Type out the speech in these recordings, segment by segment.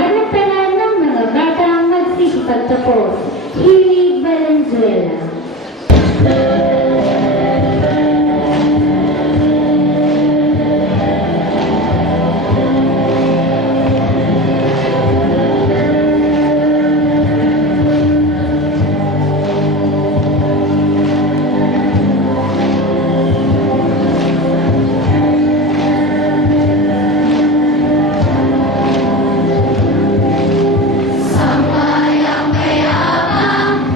Lahat ng mga batang magsisipagtapos. Hilig Valenzuela. Sambayang mayabang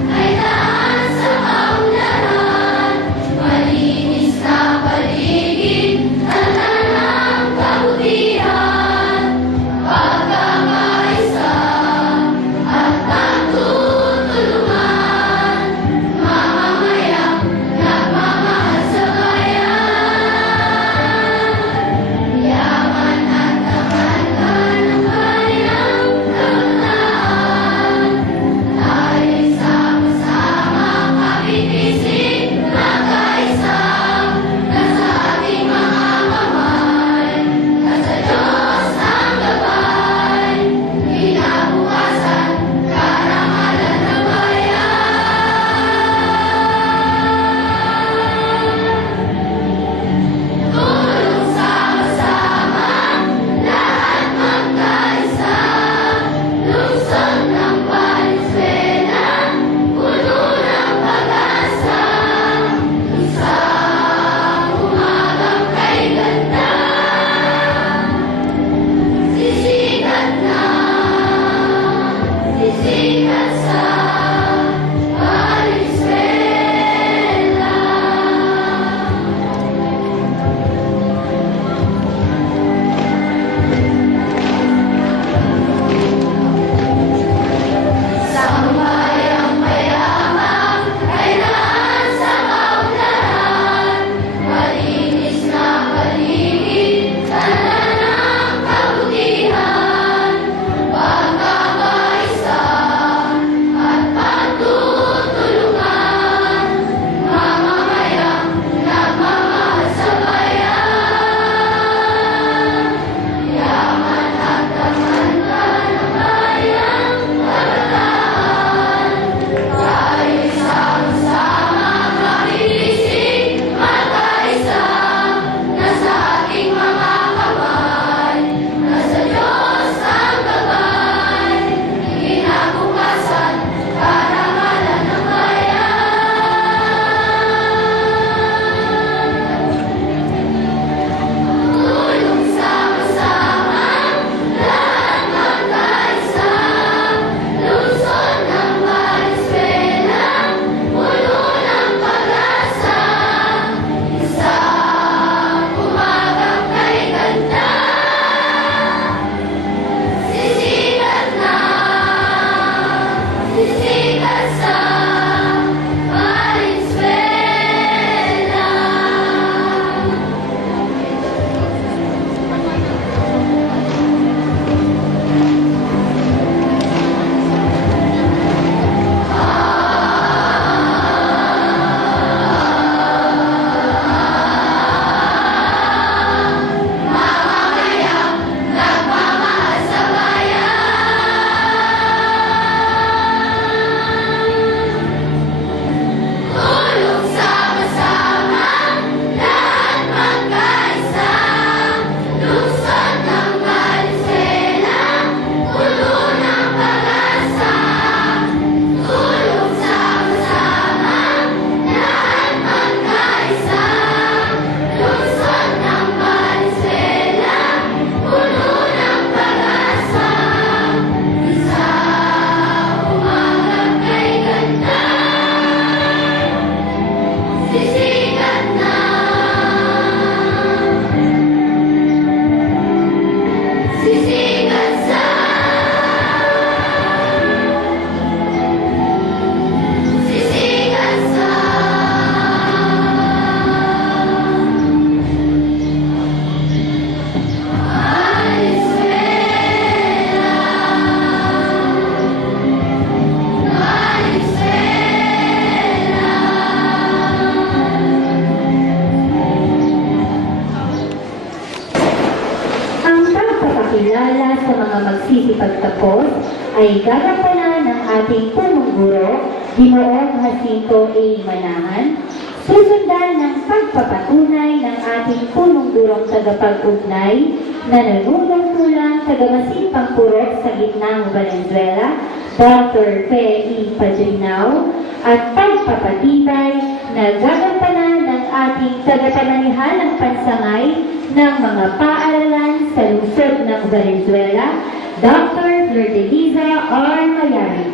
magsisipagtapos ay gagampanan ng ating punong guro, Ginoong Jacinto A. Manahan, susundan ng pagpapatunay ng ating punong gurong tagapag-ugnay na nanunungkulang tagamasipang purok sa gitnang Valenzuela, Dr. Pe E. Padrinao, at pagpapatibay na gagampanan ng ating tagapananihan ng pansangay ng mga paaralan sa lungsod ng Valenzuela, Dr. Flordeliza R. Mayari.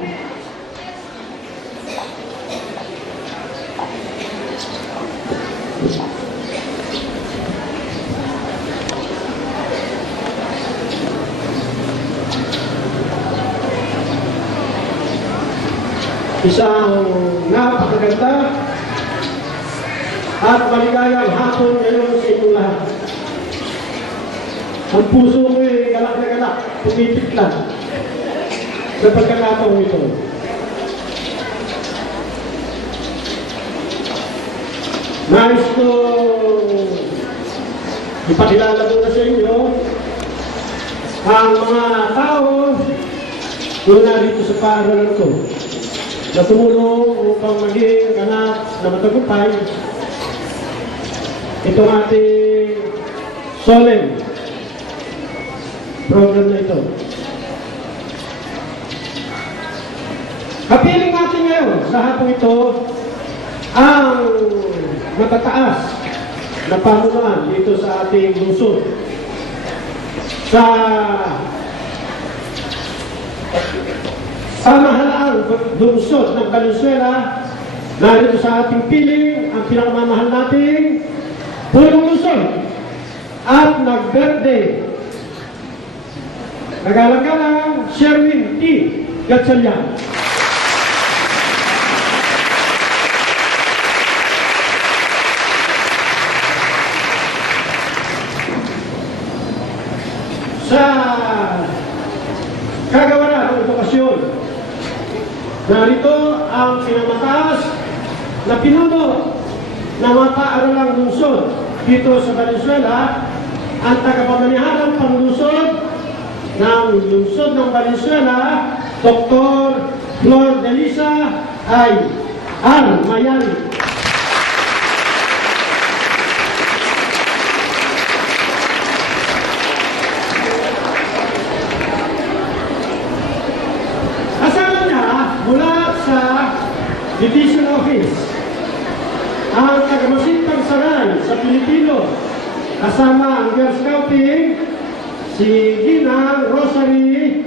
Isang napakaganda at maligayang hapon ngayon sa inyong lahat. Ang puso ko'y galak na galak, pumipit lang sa pagkakataong ito. Nais ko ipakilala ko na sa inyo ang mga tao na dito sa paaralan ko na tumulong upang maging ganap na matagumpay itong ating solemn program na ito. Kapiling natin ngayon sa hapong ito ang matataas na pamunuan dito sa ating lungsod sa pamahalaang lungsod ng Valenzuela. Narito sa ating piling ang pinakamamahal nating punong lungsod at nag-birthday. Nagalang-galang Sherwin T. Gatchalian. Sa kagawaran ng edukasyon, narito ang pinamataas na pinuno ng mga paaralang lungsod dito sa Valenzuela, ang tagapamanihan ng panglusod ng lungsod ng Valenzuela, Dr. Flordeliza R. Mayari. Mula sa Division Office, ang tagamasipang saray sa Pilipino, kasama ang Girl Scouting, si Ginang Rosary